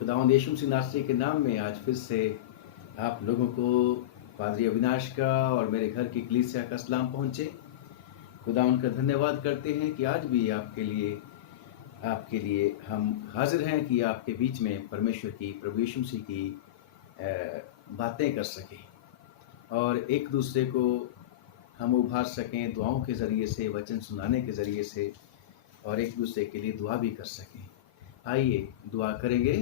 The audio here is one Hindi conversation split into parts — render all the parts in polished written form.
खुदावंद यीशु मसीह नासरी के नाम में आज फिर से आप लोगों को पादरी अविनाश का और मेरे घर की कलीसिया का सलाम पहुँचे। खुदावंद का धन्यवाद करते हैं कि आज भी आपके लिए हम हाजिर हैं कि आपके बीच में परमेश्वर की, प्रभु यीशु मसीह की बातें कर सकें और एक दूसरे को हम उभार सकें दुआओं के ज़रिए से, वचन सुनाने के ज़रिए से, और एक दूसरे के लिए दुआ भी कर सकें। आइए दुआ करेंगे।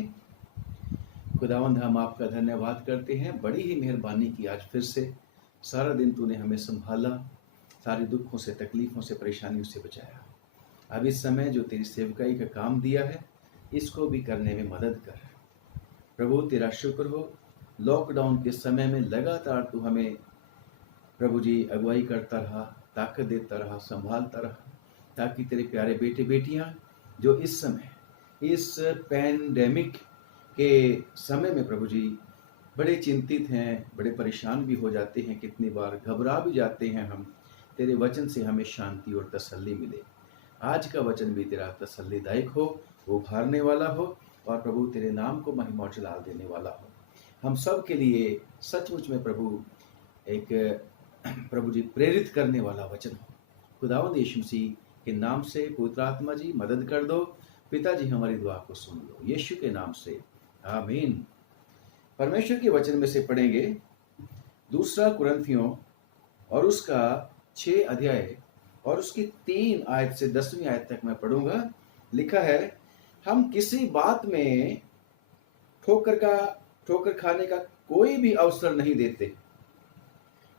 खुदावंद, हम आपका धन्यवाद करते हैं, बड़ी ही मेहरबानी की आज फिर से सारा दिन तूने हमें संभाला, सारे दुखों से, तकलीफ़ों से, परेशानियों से बचाया। अब इस समय जो तेरी सेवकाई का काम दिया है, इसको भी करने में मदद कर। प्रभु तेरा शुक्र हो, लॉकडाउन के समय में लगातार तू हमें प्रभु जी अगुवाई करता रहा, ताकत देता रहा, संभालता रहा, ताकि तेरे प्यारे बेटे बेटियां जो इस समय इस पैंडेमिक के समय में प्रभु जी बड़े चिंतित हैं, बड़े परेशान भी हो जाते हैं, कितनी बार घबरा भी जाते हैं हम, तेरे वचन से हमें शांति और तसल्ली मिले। आज का वचन भी तेरा तसल्लीदायक हो, उभारने वाला हो और प्रभु तेरे नाम को महिमा और जलाल देने वाला हो। हम सब के लिए सचमुच में प्रभु एक प्रभु जी प्रेरित करने वाला वचन हो। खुदावंद यीशु मसीह के नाम से पवित्र आत्मा जी मदद कर दो। पिताजी हमारी दुआ को सुन लो, यीशु के नाम से आमीन। परमेश्वर के वचन में से पढ़ेंगे दूसरा कुरिन्थियों और उसका 6 अध्याय और उसकी 3 आयत से 10वीं आयत तक मैं पढ़ूंगा। लिखा है, हम किसी बात में ठोकर खाने का कोई भी अवसर नहीं देते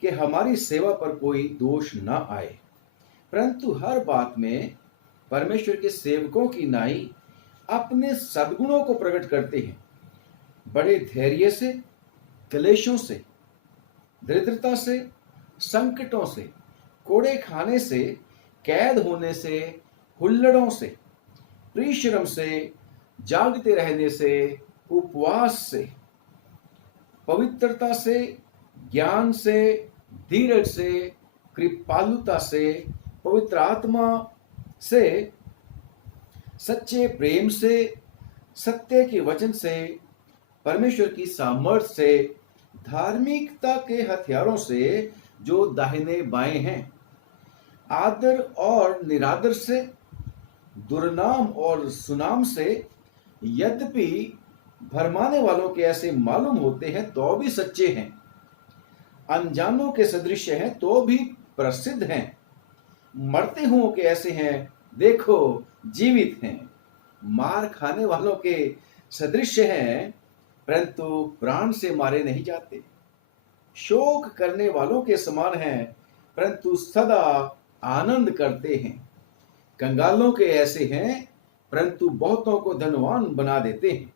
कि हमारी सेवा पर कोई दोष ना आए, परंतु हर बात में परमेश्वर के सेवकों की नाई अपने सद्गुणों को प्रकट करते हैं। बड़े धैर्य से, क्लेशों से, दरिद्रता से, संकटों से, कोड़े खाने से, कैद होने से, हुल्लड़ों से, परिश्रम से, जागते रहने से, उपवास से, पवित्रता से, ज्ञान से, धीरज से, कृपालुता से, पवित्र आत्मा से, सच्चे प्रेम से, सत्य के वचन से, परमेश्वर की सामर्थ से, धार्मिकता के हथियारों से जो दाहिने बाएं हैं, आदर और निरादर से, दुर्नाम और सुनाम से, यद्यपि भरमाने वालों के ऐसे मालूम होते हैं तो भी सच्चे हैं, अनजानों के सदृश हैं तो भी प्रसिद्ध हैं, मरते हुओं के ऐसे हैं देखो जीवित हैं, मार खाने वालों के सदृश हैं परंतु प्राण से मारे नहीं जाते, शोक करने वालों के समान हैं परंतु सदा आनंद करते हैं, कंगालों के ऐसे हैं परंतु बहुतों को धनवान बना देते हैं,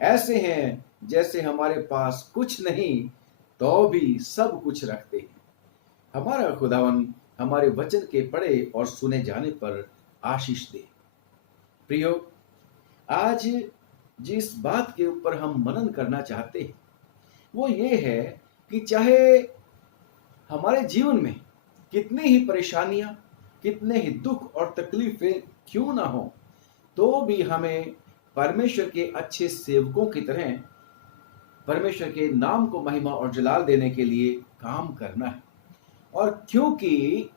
ऐसे हैं जैसे हमारे पास कुछ नहीं तो भी सब कुछ रखते हैं। हमारा खुदावन हमारे वचन के पढ़े और सुने जाने पर आशीष दे। प्रियो, आज जिस बात के ऊपर हम मनन करना चाहते हैं वो ये है कि चाहे हमारे जीवन में कितनी ही परेशानियां, कितने ही दुख और तकलीफें क्यों ना हो, तो भी हमें परमेश्वर के अच्छे सेवकों की तरह परमेश्वर के नाम को महिमा और जलाल देने के लिए काम करना है। और क्योंकि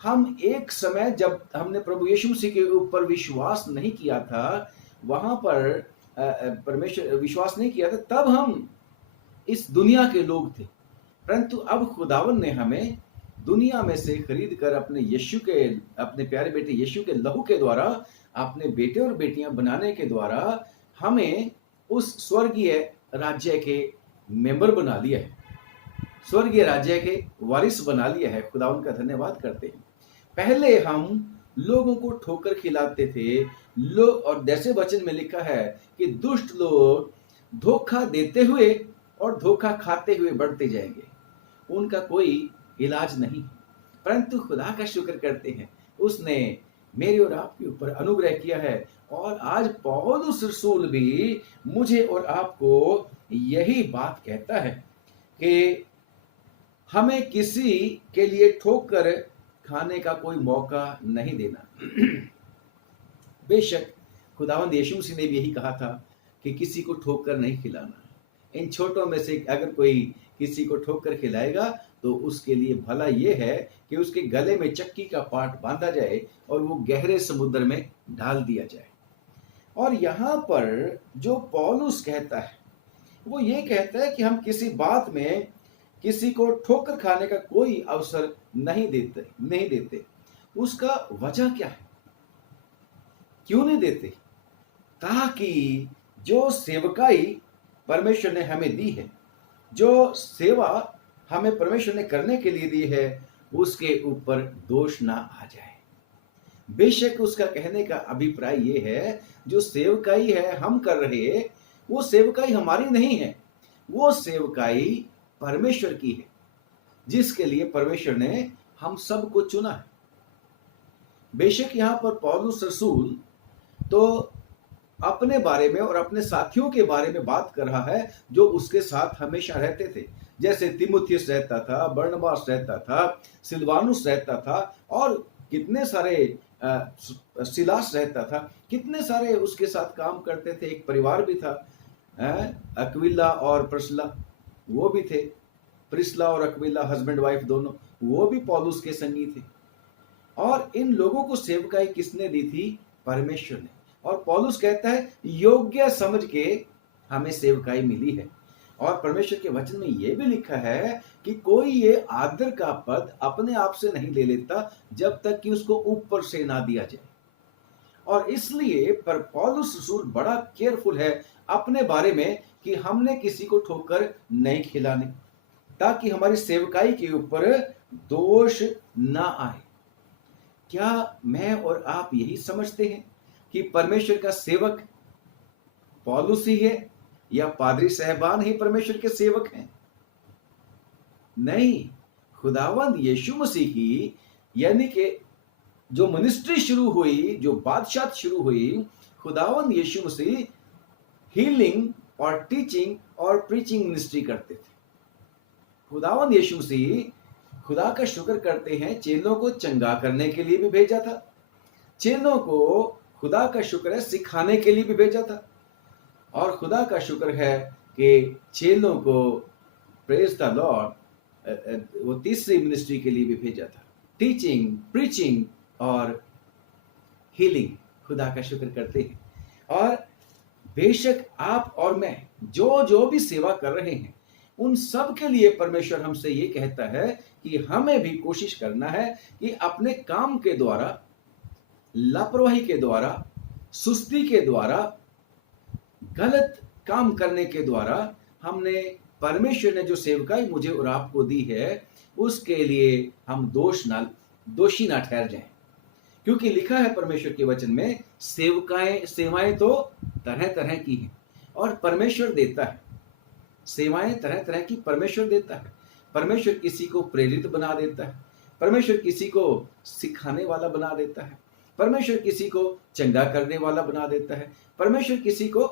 हम एक समय जब हमने प्रभु यीशु मसीह के ऊपर विश्वास नहीं किया था, वहां पर परमेश्वर विश्वास नहीं किया था, तब हम इस दुनिया के लोग थे, परंतु अब खुदावन ने हमें दुनिया में से खरीद कर अपने प्यारे बेटे यीशु के लहू के द्वारा, अपने बेटे और बेटियां बनाने के द्वारा हमें उस स्वर्गीय राज्य के मेंबर बना लिया है, स्वर्गीय राज्य के वारिस बना लिया है। खुदावन का धन्यवाद करते हैं। पहले हम लोगों को ठोकर खिलाते थे और जैसे वचन में लिखा है कि दुष्ट लोग धोखा देते हुए और धोखा खाते हुए बढ़ते जाएंगे, उनका कोई इलाज नहीं, परंतु खुदा का शुक्र करते हैं, उसने मेरे और आपके ऊपर अनुग्रह किया है। और आज पौलुस रसूल भी मुझे और आपको यही बात कहता है कि हमें किसी के लिए ठोकर खाने का कोई मौका नहीं देना। बेशक खुदावंद यीशु मसीह ने भी यही कहा था कि किसी को ठोकर नहीं खिलाना। इन छोटों में से अगर कोई किसी को ठोकर खिलाएगा तो उसके लिए भला ये है कि उसके गले में चक्की का पाट बांधा जाए और वो गहरे समुद्र में डाल दिया जाए। और यहाँ पर जो पौलुस कहता है वो ये कहता है कि हम किसी बात में किसी को ठोकर खाने का कोई अवसर नहीं देते। उसका वजह क्या है, क्यों नहीं देते? ताकि जो सेवकाई परमेश्वर ने हमें दी है, जो सेवा हमें परमेश्वर ने करने के लिए दी है, उसके ऊपर दोष ना आ जाए। बेशक उसका कहने का अभिप्राय ये है, जो सेवकाई है हम कर रहे, वो सेवकाई हमारी नहीं है, वो सेवकाई परमेश्वर की है, जिसके लिए परमेश्वर ने हम सबको चुना है। बेशक यहाँ पर पौलुस रसूल तो अपने बारे में और अपने साथियों के बारे में बात कर रहा है जो उसके साथ हमेशा रहते थे, जैसे तिमुथियुस रहता था, बरनबास रहता था, सिलवानुस रहता था, और कितने सारे सिलास रहता था, कितने सारे उसके साथ काम करते थे। एक परिवार भी था, अक्विला और प्रिस्ला, वो भी थे। प्रिस्ला और अक्विला हस्बैंड वाइफ दोनों, वो भी पौलुस के संगी थे। और इन लोगों को सेवकाई किसने दी थी? परमेश्वर ने। और पौलुस कहता है योग्य समझ के हमें सेवकाई मिली है। और परमेश्वर के वचन में यह भी लिखा है कि कोई ये आदर का पद अपने आप से नहीं ले लेता जब तक कि उसको ऊपर से ना दिया जाए। और इसलिए पर पौलुस रसूल बड़ा केयरफुल है अपने बारे में कि हमने किसी को ठोकर नहीं खिलानी, ताकि हमारी सेवकाई के ऊपर दोष ना आए। क्या मैं और आप यही समझते हैं कि परमेश्वर का सेवक पौलुस ही है या पादरी साहबान ही परमेश्वर के सेवक हैं? नहीं, खुदावंद यीशु मसीह की, यानी कि जो मिनिस्ट्री शुरू हुई, जो बादशाहत शुरू हुई, खुदावंद यीशु मसीह हीलिंग और टीचिंग और प्रीचिंग मिनिस्ट्री करते थे। खुदावंद यीशु मसीह, खुदा का शुक्र करते हैं, चेलों को चंगा करने के लिए भी भेजा था। चेलों को खुदा का शुक्र है सिखाने के लिए भी भेजा था। और खुदा का शुक्र है कि चेलों को, प्रेज द लॉर्ड, वो तीसरी मिनिस्ट्री के लिए भी भेजा था, टीचिंग, प्रीचिंग और हीलिंग। खुदा का शुक्र करते हैं। और बेशक आप और मैं जो जो भी सेवा कर रहे हैं, उन सब के लिए परमेश्वर हमसे ये कहता है कि हमें भी कोशिश करना है कि अपने काम के द्वारा, लापरवाही के द्वारा, सुस्ती के द्वारा, गलत काम करने के द्वारा, हमने परमेश्वर ने जो सेवकाई मुझे और आपको दी है, उसके लिए हम दोषी ना ठहर जाएं। क्योंकि लिखा है परमेश्वर के वचन में, सेवाएं तो तरह तरह की हैं और परमेश्वर देता है। सेवाएं तरह तरह की परमेश्वर देता है। परमेश्वर किसी को प्रेरित बना देता है, परमेश्वर किसी को सिखाने वाला बना देता है, परमेश्वर किसी को चंगा करने वाला बना देता है, परमेश्वर किसी को,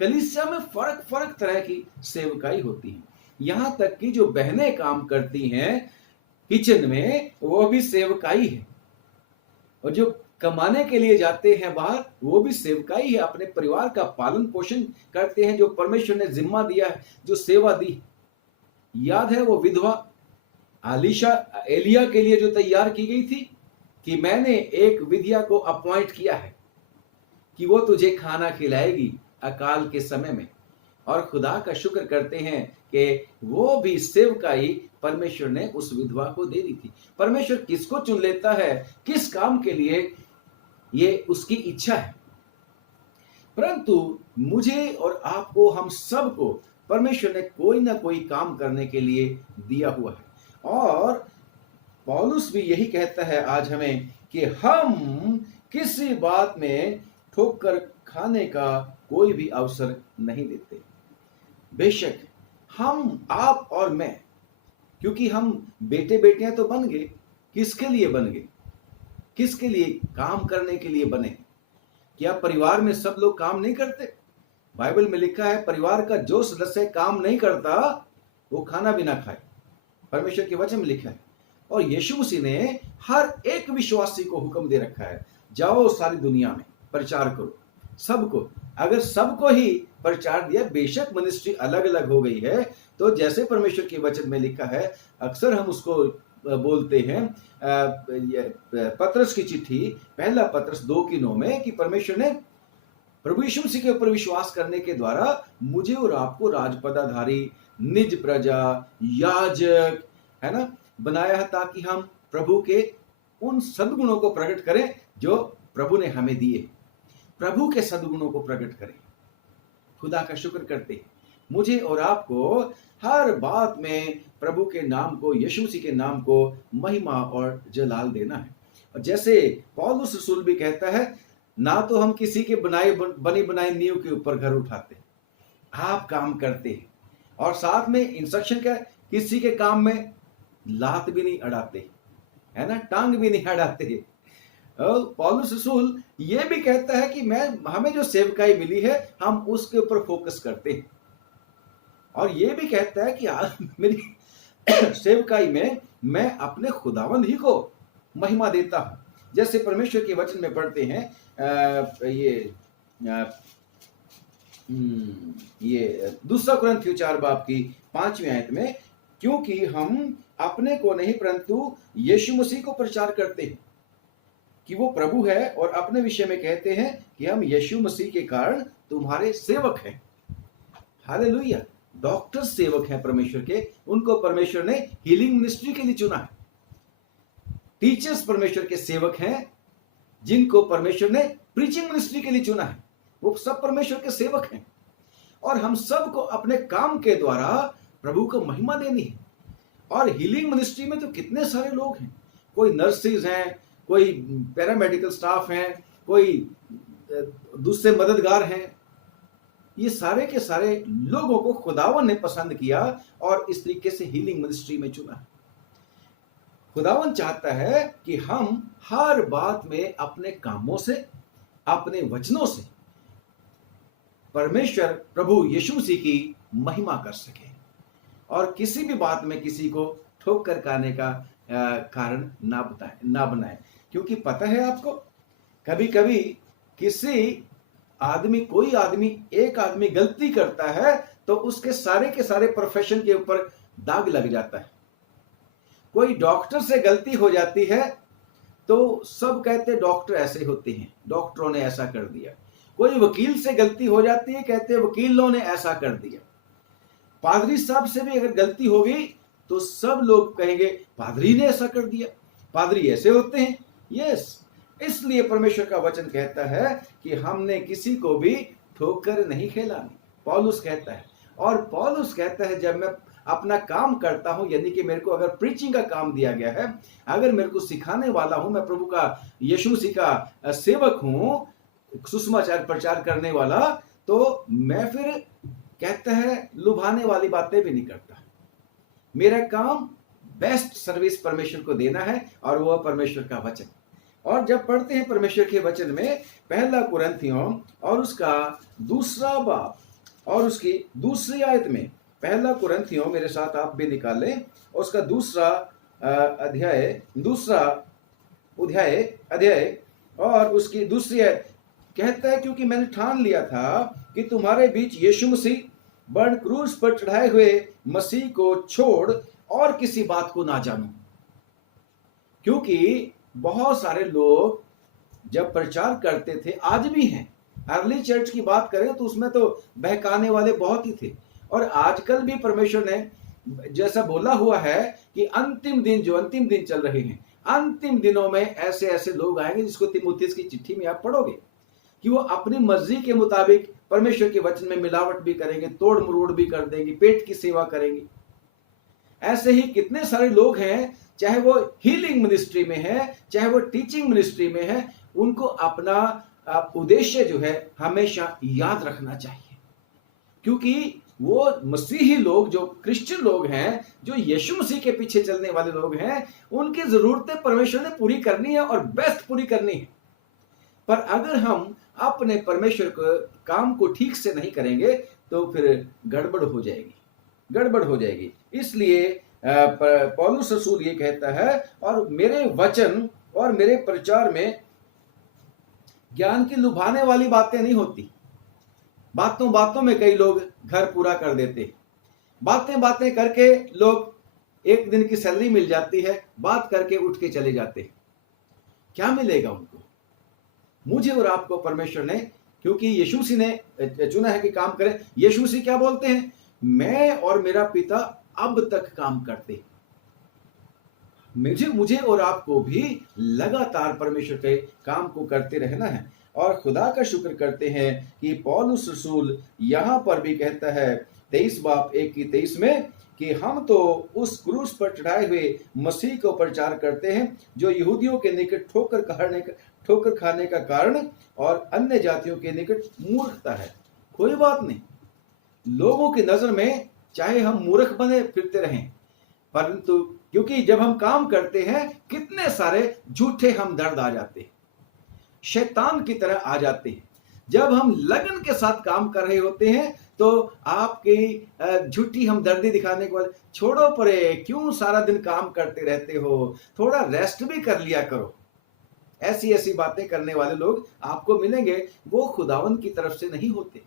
कलीसिया में फर्क तरह की सेवकाई होती है। यहां तक कि जो बहनें काम करती हैं किचन में, वो भी सेवकाई है। और जो कमाने के लिए जाते हैं बाहर, वो भी सेवकाई है। अपने परिवार का पालन पोषण करते हैं, जो परमेश्वर ने जिम्मा दिया है, जो सेवा दी। याद है वो विधवा एलिया के लिए जो तैयार की गई थी कि मैंने एक विधवा को अपॉइंट किया है कि वो तुझे खाना खिलाएगी अकाल के समय में। और खुदा का शुक्र करते हैं कि वो भी सेवकाई परमेश्वर ने उस विधवा को दे दी थी। परमेश्वर किसको चुन लेता है, किस काम के लिए, ये उसकी इच्छा है। परंतु मुझे और आपको, हम सबको परमेश्वर ने कोई ना कोई काम करने के लिए दिया हुआ है। और पौलुस भी यही कहता है आज हमें कि हम किसी बात में ठोकर खाने का कोई भी अवसर नहीं देते। बेशक हम, आप और मैं, क्योंकि हम बेटे बेटियां तो बन गए, किसके लिए बन गए? किसके लिए? काम करने के लिए बने। क्या परिवार में सब लोग काम नहीं करते? बाइबल में लिखा है परिवार का जो सदस्य काम नहीं करता वो खाना भी ना खाए। परमेश्वर के वचन में लिखा है। और यीशु मसीह ने हर एक विश्वासी को हुक्म दे रखा है, जाओ सारी दुनिया में प्रचार करो सबको। अगर सबको ही प्रचार दिया। बेशक मिनिस्ट्री अलग अलग हो गई है, तो जैसे परमेश्वर के वचन में लिखा है, अक्सर हम उसको बोलते हैं पतरस की चिट्ठी, पहला पतरस 2:9 में, कि परमेश्वर ने प्रभु यीशु मसीह के ऊपर विश्वास करने के द्वारा मुझे और आपको राजपदाधारी, निज प्रजा, याजक, है ना, बनाया है, ताकि हम प्रभु के उन सद्गुणों को प्रकट करें जो प्रभु ने हमें दिए। प्रभु के सद्गुणों को प्रकट करें। खुदा का शुक्र करते हैं। मुझे और आपको हर बात में प्रभु के नाम को, यीशु मसीह के नाम को महिमा और जलाल देना है। और जैसे पौलुस रसूल भी कहता है, ना तो हम किसी के बनी बनाई नींव के ऊपर घर उठाते, आप काम करते हैं। और साथ में इंस्ट्रक्शन क्या है, किसी के काम में लात भी नहीं अड़ाते, है ना, टांग भी नहीं अड़ाते। पौलुस रसूल ये भी कहता है कि हमें जो सेवकाई मिली है, हम उसके ऊपर फोकस करते हैं। और ये भी कहता है कि मेरी सेवकाई में मैं अपने खुदावंद ही को महिमा देता हूं। जैसे परमेश्वर के वचन में पढ़ते हैं, ये 2 कुरिन्थियों 4:5 आयत में, क्योंकि हम अपने को नहीं परंतु यीशु मसीह को प्रचार करते हैं कि वो प्रभु है, और अपने विषय में कहते हैं कि हम यीशु मसीह के कारण तुम्हारे सेवक हैं। हालेलुया। डॉक्टर सेवक हैं परमेश्वर के, उनको परमेश्वर ने हीलिंग मिनिस्ट्री के लिए चुना है। टीचर्स परमेश्वर के सेवक हैं, जिनको परमेश्वर ने प्रीचिंग मिनिस्ट्री के लिए चुना है। वो सब परमेश्वर के सेवक हैं, और हम सबको अपने काम के द्वारा प्रभु को महिमा देनी है। और हीलिंग मिनिस्ट्री में तो कितने सारे लोग हैं, कोई नर्सेज हैं, कोई पैरामेडिकल स्टाफ हैं, कोई दूसरे मददगार हैं। ये सारे के सारे लोगों को खुदावन ने पसंद किया और इस तरीके से हीलिंग मिनिस्ट्री में चुना। खुदावन चाहता है कि हम हर बात में अपने कामों से, अपने वचनों से परमेश्वर प्रभु यीशु मसीह की महिमा कर सके, और किसी भी बात में किसी को ठोकर खाने का कारण ना बनाए। क्योंकि पता है आपको, कभी कभी एक आदमी गलती करता है तो उसके सारे के सारे प्रोफेशन के ऊपर दाग लग जाता है। कोई डॉक्टर से गलती हो जाती है तो सब कहते डॉक्टर ऐसे होते हैं, डॉक्टरों ने ऐसा कर दिया। कोई वकील से गलती हो जाती है, कहते वकीलों ने ऐसा कर दिया। पादरी साहब से भी अगर गलती हो गई तो सब लोग कहेंगे पादरी ने ऐसा कर दिया, पादरी ऐसे होते हैं। यस, इसलिए परमेश्वर का वचन कहता है कि हमने किसी को भी ठोकर नहीं खिलानी, पौलुस कहता है। और पौलुस कहता है, जब मैं अपना काम करता हूं, यानी कि मेरे को अगर प्रीचिंग का काम दिया गया है, अगर मेरे को सिखाने वाला हूं, मैं प्रभु का, यीशु मसीह का सेवक हूं, सुसमाचार प्रचार करने वाला, तो मैं फिर कहता है लुभाने वाली बातें भी नहीं करता। मेरा काम बेस्ट सर्विस परमेश्वर को देना है, और वह परमेश्वर का वचन। और जब पढ़ते हैं परमेश्वर के वचन में 1 कुरिन्थियों और उसका 2 बाब और उसकी 2 आयत में, 1 कुरिन्थियों, मेरे साथ आप भी निकाल लें, उसका 2 अध्याय और उसकी 2 आयत कहता है, क्योंकि मैंने ठान लिया था कि तुम्हारे बीच यीशु मसीह बर्न क्रूस पर चढ़ाए हुए मसीह को छोड़ और किसी बात को ना जानूं। क्योंकि बहुत सारे लोग जब प्रचार करते थे, आज भी हैं, अर्ली चर्च की बात करें तो उसमें तो बहकाने वाले बहुत ही थे। और आजकल भी परमेश्वर ने जैसा बोला हुआ है कि अंतिम दिन चल रहे हैं, अंतिम दिनों में ऐसे ऐसे लोग आएंगे, जिसको तीमुथियुस की चिट्ठी में आप पढ़ोगे, कि वो अपनी मर्जी के मुताबिक परमेश्वर के वचन में मिलावट भी करेंगे, तोड़ मरोड़ भी कर देंगे, पेट की सेवा करेंगे। ऐसे ही कितने सारे लोग हैं, चाहे वो हीलिंग मिनिस्ट्री में है, चाहे वो टीचिंग मिनिस्ट्री में है, उनको अपना उद्देश्य जो है हमेशा याद रखना चाहिए। क्योंकि वो मसीही लोग, जो क्रिश्चियन लोग हैं, जो यीशु मसीह के पीछे चलने वाले लोग हैं, उनकी जरूरतें परमेश्वर ने पूरी करनी है और बेस्ट पूरी करनी है। पर अगर हम अपने परमेश्वर के काम को ठीक से नहीं करेंगे तो फिर गड़बड़ हो जाएगी। इसलिए पौलुस रसूल ये कहता है, और मेरे वचन और मेरे प्रचार में ज्ञान की लुभाने वाली बातें नहीं होती। बातों बातों में कई लोग घर पूरा कर देते, बातें बातें करके लोग एक दिन की सैलरी मिल जाती है, बात करके उठ के चले जाते। क्या मिलेगा उनको? मुझे और आपको परमेश्वर ने, क्योंकि यीशु मसीह ने चुना है कि काम करें। यीशु मसीह क्या बोलते हैं? मैं और मेरा पिता अब तक काम करते। मुझे मुझे और आपको भी लगातार परमेश्वर के काम को करते रहना है। और खुदा का शुक्र करते हैं कि पौलुस रसूल यहां पर भी कहता है 23 बाब 1 की 23 में कि हम तो उस क्रूस पर चढ़ाए हुए मसीह को प्रचार करते हैं, जो यहूदियों के निकट ठोकर खाने का कारण और अन्य जातियों के निकट मूर्खता है। कोई बात नहीं, लोगों की नजर में चाहे हम मूर्ख बने फिरते रहें, परंतु क्योंकि जब हम काम करते हैं कितने सारे झूठे हम दर्द आ जाते हैं, शैतान की तरह आ जाते हैं। जब हम लगन के साथ काम कर रहे होते हैं तो आपकी झूठी हमदर्दी दिखाने के बाद, छोड़ो परे, क्यों सारा दिन काम करते रहते हो, थोड़ा रेस्ट भी कर लिया करो। ऐसी ऐसी बातें करने वाले लोग आपको मिलेंगे। वो खुदावन की तरफ से नहीं होते।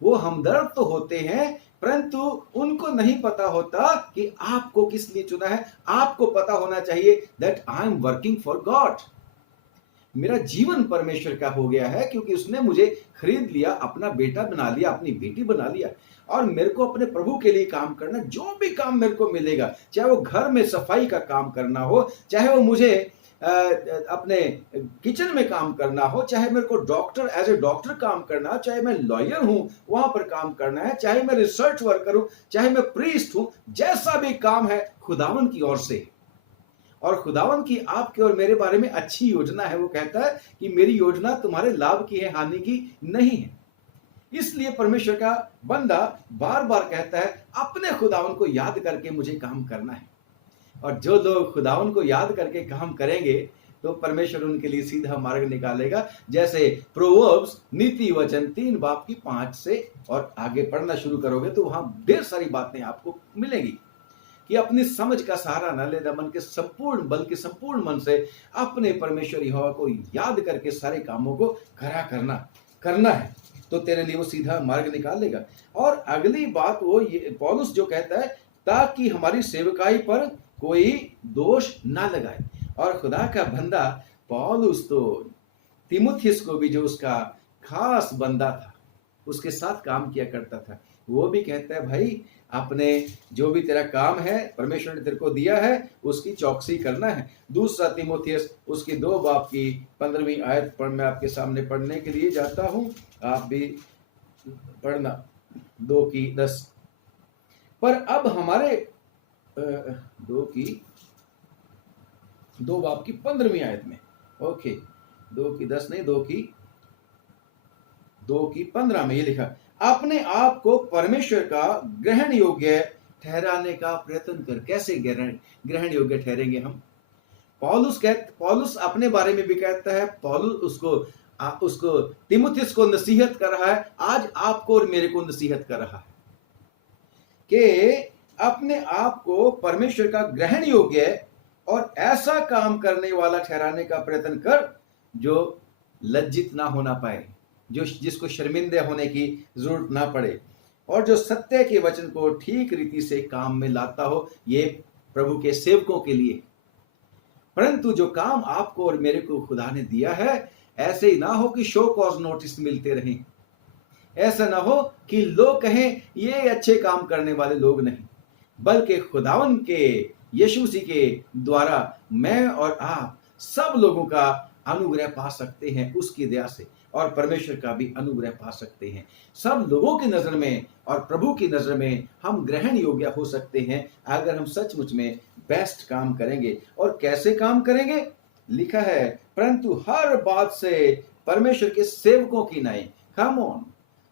वो हमदर्द तो होते हैं, परंतु उनको नहीं पता होता कि आपको किस लिए चुना है। आपको पता होना चाहिए that I am working for God. मेरा जीवन परमेश्वर का हो गया है, क्योंकि उसने मुझे खरीद लिया, अपना बेटा बना लिया, अपनी बेटी बना लिया, और मेरे को अपने प्रभु के लिए काम करना। जो भी काम मेरे को मिलेगा, चाहे वो घर में सफाई का काम करना हो, चाहे वो मुझे अपने किचन में काम करना हो, चाहे मेरे को डॉक्टर एज ए डॉक्टर काम करना हो, चाहे मैं लॉयर हूं वहां पर काम करना है, चाहे मैं रिसर्च वर्कर हूं, चाहे मैं प्रीस्ट हूं, जैसा भी काम है खुदावन की ओर से। और खुदावन की आपके और मेरे बारे में अच्छी योजना है। वो कहता है कि मेरी योजना तुम्हारे लाभ की है, हानि की नहीं है। इसलिए परमेश्वर का बंदा बार बार कहता है अपने खुदावन को याद करके मुझे काम करना है। और जो लोग खुदावन को याद करके काम करेंगे तो परमेश्वर उनके लिए सीधा मार्ग निकालेगा। जैसे प्रोवर्ब्स नीति वचन 3 बाब की 5 से और आगे पढ़ना शुरू करोगे तो वहां ढेर सारी बातें आपको मिलेंगी कि अपनी समझ का सहारा न लेना, मन के संपूर्ण बल्कि संपूर्ण मन से अपने परमेश्वर यहोवा को याद करके सारे कामों को करना है, तो तेरे लिए वो सीधा मार्ग निकालेगा। और अगली बात वो ये पौलुस जो कहता है, ताकि हमारी सेवकाई पर कोई दोष ना लगाए। और खुदा का बंदा पौलुस तो तीमुथियुस को भी, जो उसका खास बंदा था, उसके साथ काम किया करता था, वो भी कहता है भाई अपने जो भी तेरा काम है परमेश्वर ने तेरे को दिया है उसकी चौकसी करना है। दूसरा तीमुथियुस उसकी 2 बाब की 15वीं आयत पर मैं आपके सामने पढ़ने के लिए जाता हूं, आप भी पढ़ना। 2 की 10 पर अब हमारे 2 बाब की 15वीं आयत में, ओके 2 की 10 नहीं, 2 की 15 में ये लिखा, अपने आप को परमेश्वर का ग्रहण योग्य ठहराने का प्रयत्न कर। कैसे ग्रहण योग्य ठहरेंगे हम? पौलुस अपने बारे में भी कहता है, पौलुस उसको तीमुथियुस को नसीहत कर रहा है, आज आपको और मेरे को नसीहत कर रहा है कि अपने आप को परमेश्वर का ग्रहण योग्य और ऐसा काम करने वाला ठहराने का प्रयत्न कर जो लज्जित ना होना पाए, जिसको शर्मिंदे होने की जरूरत ना पड़े, और जो सत्य के वचन को ठीक रीति से काम में लाता हो। ये प्रभु के सेवकों के लिए। परंतु जो काम आपको और मेरे को खुदा ने दिया है, ऐसे ही ना हो कि शो कॉज नोटिस मिलते रहें। ऐसा ना हो कि लोग कहें ये अच्छे काम करने वाले लोग नहीं, बल्कि खुदावन के यीशु मसीह के द्वारा मैं और आप सब लोगों का अनुग्रह पा सकते हैं उसकी दया से, और परमेश्वर का भी अनुग्रह पा सकते हैं। सब लोगों की नजर में और प्रभु की नजर में हम ग्रहण योग्य हो सकते हैं अगर हम सचमुच में बेस्ट काम करेंगे। और कैसे काम करेंगे? लिखा है, परंतु हर बात से परमेश्वर के सेवकों की नहीं। कम ऑन,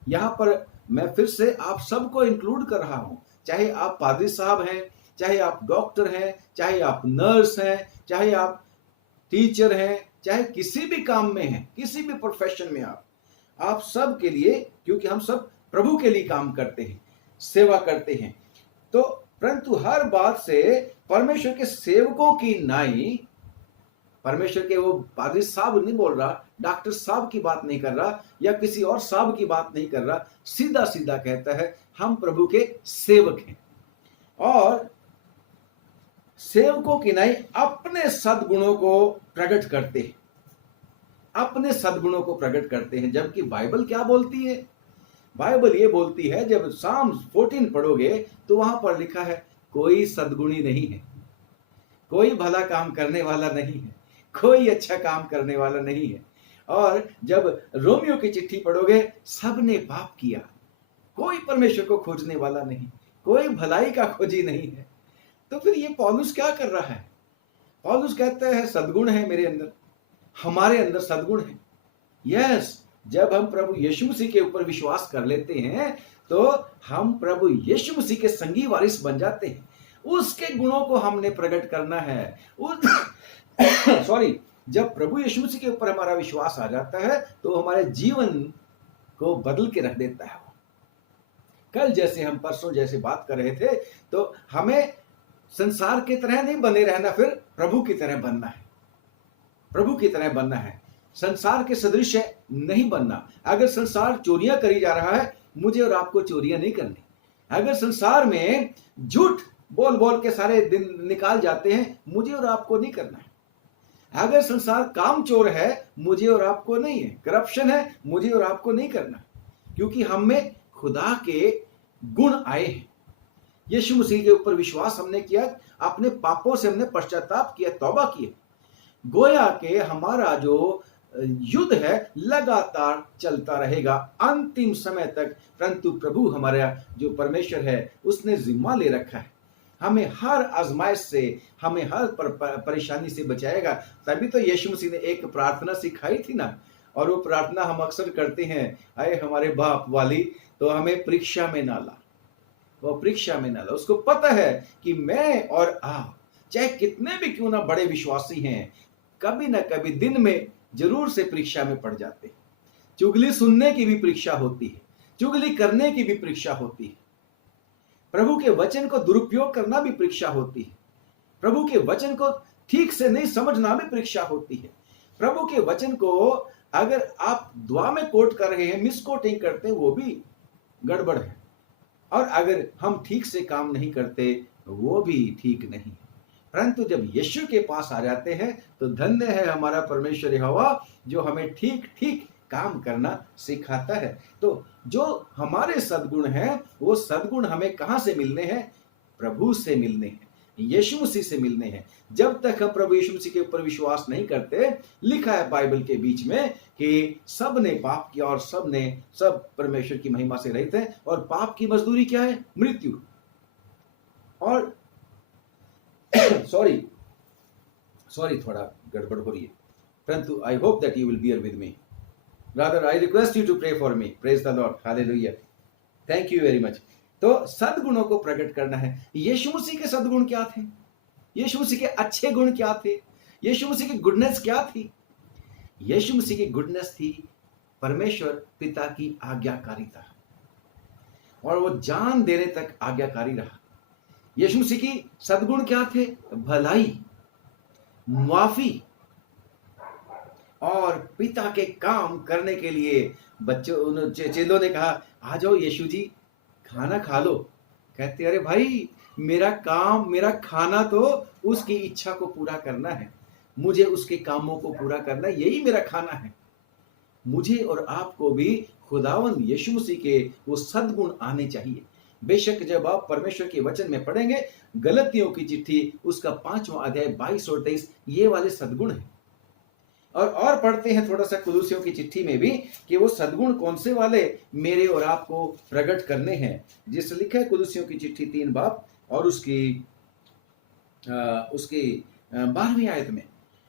यहां पर मैं फिर से आप सबको इंक्लूड कर रहा हूं, चाहे आप पादरी साहब हैं, चाहे आप डॉक्टर हैं, चाहे आप नर्स हैं, चाहे आप टीचर हैं, चाहे किसी भी काम में हैं, किसी भी प्रोफेशन में आप सब के लिए, क्योंकि हम सब प्रभु के लिए काम करते हैं, सेवा करते हैं, तो परंतु हर बात से परमेश्वर के सेवकों की नाई परमेश्वर के वो पादरी साहब नहीं बोल रहा, डॉक्टर साहब की बात नहीं कर रहा, या किसी और साहब की बात नहीं कर रहा, सीधा सीधा कहता है हम प्रभु के सेवक हैं। और सेवकों की नहीं, अपने सद्गुणों को प्रकट करते हैं, अपने सद्गुणों को प्रकट करते हैं। जबकि बाइबल क्या बोलती है? बाइबल ये बोलती है, जब साम 14 पढ़ोगे तो वहां पर लिखा है कोई सद्गुणी नहीं है, कोई भला काम करने वाला नहीं है, कोई अच्छा काम करने वाला नहीं है। और जब रोमियो की चिट्ठी पढ़ोगे, सबने पाप किया, कोई परमेश्वर को खोजने वाला नहीं, कोई भलाई का खोजी नहीं है। तो फिर ये पौलुस क्या कर रहा है? पौलुस कहता है सद्गुण है मेरे अंदर, हमारे अंदर सद्गुण है। यस, जब हम प्रभु यीशु मसीह के ऊपर विश्वास कर लेते हैं तो हम प्रभु यीशु मसीह के संगी वारिस बन जाते हैं। उसके गुणों को हमने प्रकट करना है। सॉरी, जब प्रभु यीशु मसीह के ऊपर हमारा विश्वास आ जाता है तो हमारे जीवन को बदल के रख देता है। कल जैसे हम परसों जैसे बात कर रहे थे, तो हमें संसार की तरह नहीं बने रहना, फिर प्रभु की तरह बनना है, प्रभु की तरह बनना है। संसार के सदृश नहीं बनना। अगर संसार चोरियां करी जा रहा है, मुझे और आपको चोरियां नहीं करनी। अगर संसार में झूठ बोल बोल के सारे दिन निकाल जाते हैं, मुझे और आपको नहीं करना है। अगर संसार काम चोर है, मुझे और आपको नहीं है। करप्शन है, मुझे और आपको नहीं करना, क्योंकि हम में खुदा के गुण आए हैं। यीशु मसीह के ऊपर विश्वास हमने किया, अपने पापों से हमने पश्चाताप किया, तौबा किया। गोया के हमारा जो युद्ध है लगातार चलता रहेगा अंतिम समय तक, परंतु प्रभु हमारा जो परमेश्वर है उसने जिम्मा ले रखा है। हमें हर आजमाइश से, हमें हर परेशानी से बचाएगा। तभी तो यीशु मसीह ने एक प्रार्थना सिखाई थी ना, और वो प्रार्थना हम अक्सर करते हैं, अरे हमारे बाप वाली, तो हमें परीक्षा में ना ला, वो परीक्षा में ना ला। उसको पता है कि मैं और आप चाहे कितने भी क्यों ना बड़े विश्वासी हैं, कभी ना कभी दिन में जरूर से परीक्षा में पड़ जाते हैं। चुगली सुनने की भी परीक्षा होती है, चुगली करने की भी परीक्षा होती है, प्रभु के वचन को दुरुपयोग करना भी परीक्षा होती है, प्रभु के वचन को ठीक से नहीं समझना भी परीक्षा होती है। प्रभु के वचन को अगर आप दुआ में कोट कर रहे हैं, मिस कोटिंग करते हैं, वो भी गड़बड़ है। और अगर हम ठीक से काम नहीं करते, वो भी ठीक नहीं। परंतु जब यीशु के पास आ जाते हैं तो धन्य है हमारा परमेश्वर यहोवा, जो हमें ठीक ठीक काम करना सिखाता है। तो जो हमारे सद्गुण हैं, वो सद्गुण हमें कहां से मिलने हैं? प्रभु से मिलने हैं, यीशु मसीह से मिलने हैं। जब तक हम प्रभु यीशु मसीह के ऊपर विश्वास नहीं करते, लिखा है बाइबल के बीच में कि सब ने पाप किया और सब परमेश्वर की महिमा से रहित हैं, और पाप की मजदूरी क्या है? मृत्यु। और सॉरी थोड़ा गड़बड़ हो रही है, परंतु I hope that you will bear with me. Rather I request you to pray for me. Praise the Lord, hallelujah, thank you very much. तो सद्गुणों को प्रकट करना है। यीशु मसीह के सद्गुण क्या थे? यीशु मसीह के अच्छे गुण क्या थे? यीशु मसीह की गुडनेस क्या थी? यीशु मसीह की गुडनेस थी परमेश्वर पिता की आज्ञाकारिता, और वो जान देने तक आज्ञाकारी रहा। यीशु मसीह की सद्गुण क्या थे? भलाई, माफी, और पिता के काम करने के लिए बच्चों चेलों ने कहा, आ जाओ यीशु जी, खाना खा लो। कहते अरे भाई, मेरा काम, मेरा खाना तो उसकी इच्छा को पूरा करना है, मुझे उसके कामों को पूरा करना, यही मेरा खाना है। मुझे और आपको भी खुदावंद यीशु मसीह के वो सद्गुण आने चाहिए। बेशक जब आप परमेश्वर के वचन में पढ़ेंगे, गलतियों की चिट्ठी उसका 5वां अध्याय 22 और 23, ये वाले सद्गुण हैं। और पढ़ते हैं थोड़ा सा कुलुसियों की चिट्ठी में भी कि वो सद्गुण कौन से वाले मेरे और आपको प्रकट करने हैं। जिस लिखा है कुलुसियों की चिट्ठी 3 बाब और उसकी 12वीं आयत में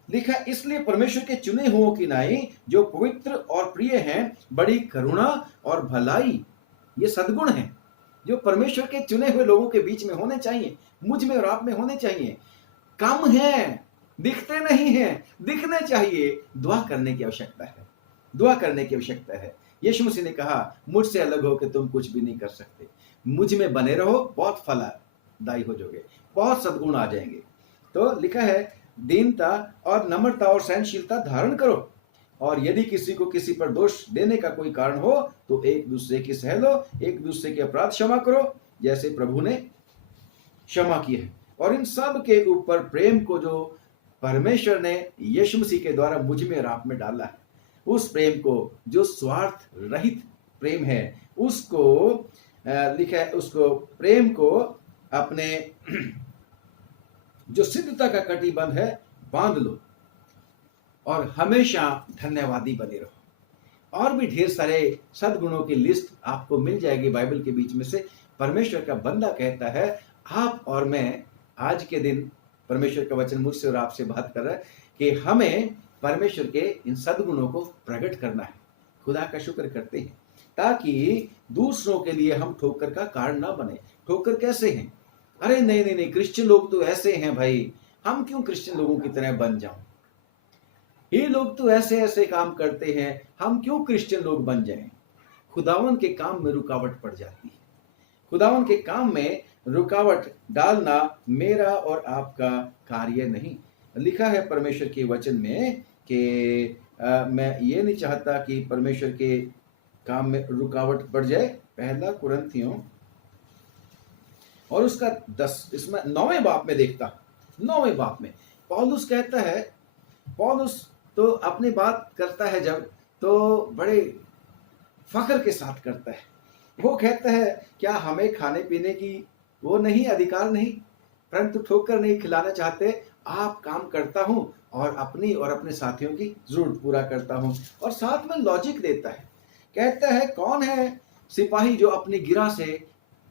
लिखा, इसलिए परमेश्वर के चुने हुओं की नाई जो पवित्र और प्रिय हैं, बड़ी करुणा और भलाई, ये सद्गुण हैं जो परमेश्वर के चुने हुए लोगों के बीच में होने चाहिए, मुझ में और आप में होने चाहिए। कम है, दिखते नहीं हैं, दिखने चाहिए। दुआ करने की आवश्यकता है, दुआ करने की आवश्यकता है। यीशु मसीह ने कहा, मुझसे अलग होकर तुम कुछ भी नहीं कर सकते, मुझ में बने रहो, बहुत फलदायी हो जाओगे, बहुत सद्गुण आ जाएंगे। तो लिखा है दीनता और नम्रता और सहनशीलता धारण करो। और यदि किसी को किसी पर दोष देने का कोई कारण हो तो एक दूसरे की सह लो, एक दूसरे के अपराध क्षमा करो जैसे प्रभु ने क्षमा की है। और इन सब के ऊपर प्रेम को जो परमेश्वर ने यीशु मसीह के द्वारा मुझ में और आप में डाला है, उस प्रेम को जो स्वार्थ रहित प्रेम है, उसको लिखा है, उसको प्रेम को अपने जो सिद्धता का कटिबंध है बांध लो और हमेशा धन्यवादी बने रहो। और भी ढेर सारे सद्गुणों की लिस्ट आपको मिल जाएगी बाइबल के बीच में से। परमेश्वर का बंदा कहता है, आप और मैं आज के दिन, परमेश्वर का वचन मुझसे और आपसे बात कर रहा है कि हमें परमेश्वर के इन सद्गुणों को प्रकट करना है। खुदा का शुक्र करते हैं ताकि दूसरों के लिए हम ठोकर का कारण ना बने। ठोकर कैसे हैं? अरे नहीं नहीं नहीं, क्रिश्चियन लोग तो ऐसे हैं भाई, हम क्यों क्रिश्चियन लोगों की तरह बन जाऊं? ये लोग तो ऐसे ऐसे काम करते हैं, हम क्यों क्रिश्चियन लोग बन जाएं? खुदावन के काम में रुकावट पड़ जाती है। खुदावन के काम में रुकावट डालना मेरा और आपका कार्य नहीं। लिखा है परमेश्वर के वचन में कि मैं ये नहीं चाहता कि परमेश्वर के काम में रुकावट पड़ जाए। पहला कुरिन्थियों और उसका 10 इसमें 9वें बाब में देखता, 9वें बाब में पौलुस कहता है, पौलुस तो अपनी बात करता है जब, तो बड़े फख्र के साथ करता है। वो कहता है, क्या हमें खाने पीने की वो नहीं, अधिकार नहीं, परंतु ठोकर नहीं खिलाना चाहते, आप काम करता हूं और अपनी और अपने साथियों की जरूरत पूरा करता हूं। और साथ में लॉजिक देता है, कहता है कौन है सिपाही जो अपनी गिरा से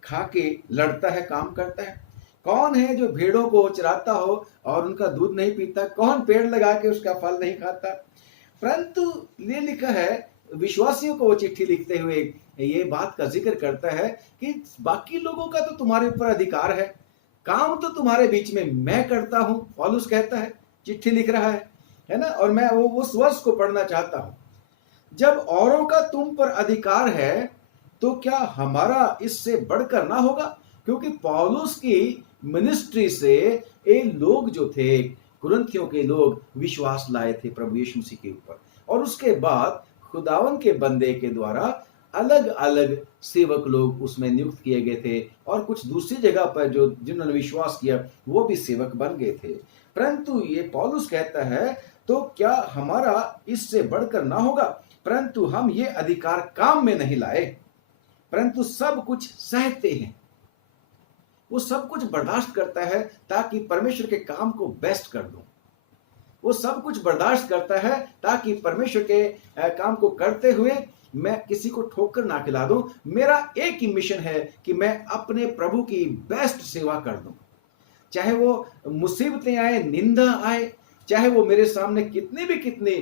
खा के लड़ता है, काम करता है? कौन है जो भेड़ों को चराता हो और उनका दूध नहीं पीता? कौन पेड़ लगा के उसका फल नहीं खाता? परंतु ये लिखा है, विश्वासियों को वो चिट्ठी लिखते हुए ये बात का जिक्र करता है कि बाकी लोगों का तो तुम्हारे ऊपर अधिकार है, काम तो तुम्हारे बीच में मैं करता हूं। पौलुस कहता है, चिट्ठी लिख रहा है ना। और मैं वो उस वर्ष को पढ़ना चाहता हूं, जब औरों का तुम पर अधिकार है तो क्या हमारा इससे बढ़कर ना होगा? क्योंकि पौलुस की मिनिस्ट्री से ये लोग जो थे, कुरिन्थियों के लोग, विश्वास लाए थे प्रभु यीशु मसीह के ऊपर। और उसके बाद खुदावन के बंदे के द्वारा अलग अलग सेवक लोग उसमें नियुक्त किए गए थे, और कुछ दूसरी जगह पर जो जिन्होंने विश्वास किया वो भी सेवक बन गए थे। परंतु ये पौलुस कहता है, तो क्या हमारा इससे बढ़कर ना होगा? परंतु हम ये अधिकार काम में नहीं लाए, परंतु सब कुछ सहते हैं। वो सब कुछ बर्दाश्त करता है ताकि परमेश्वर के काम को बेस्ट कर दूं। वो सब कुछ बर्दाश्त करता है ताकि परमेश्वर के काम को करते हुए मैं किसी को ठोकर ना खिला दूं। मेरा एक ही मिशन है कि मैं अपने प्रभु की बेस्ट सेवा कर दूं। चाहे वो मुसीबतें आए, निंदा आए, चाहे वो मेरे सामने कितनी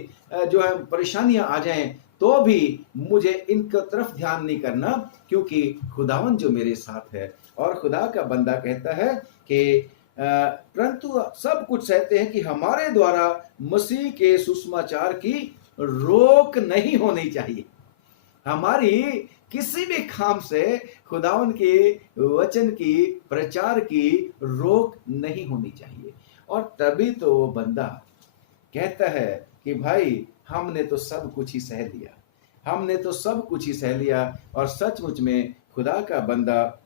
जो है परेशानियां आ जाएं, तो भी मुझे इनकी तरफ ध्यान नहीं करना, क्योंकि खुदावन जो मेरे साथ है। और खुदा का बंदा कहता है कि परंतु सब कुछ सहते हैं कि हमारे द्वारा मसीह के सुसमाचार की रोक नहीं होनी चाहिए। हमारी किसी भी काम से खुदावन के वचन की प्रचार की रोक नहीं होनी चाहिए। और तभी तो वो बंदा कहता है कि भाई हमने तो सब कुछ ही सह लिया, हमने तो सब कुछ ही सह लिया। और सचमुच में खुदा का बंदा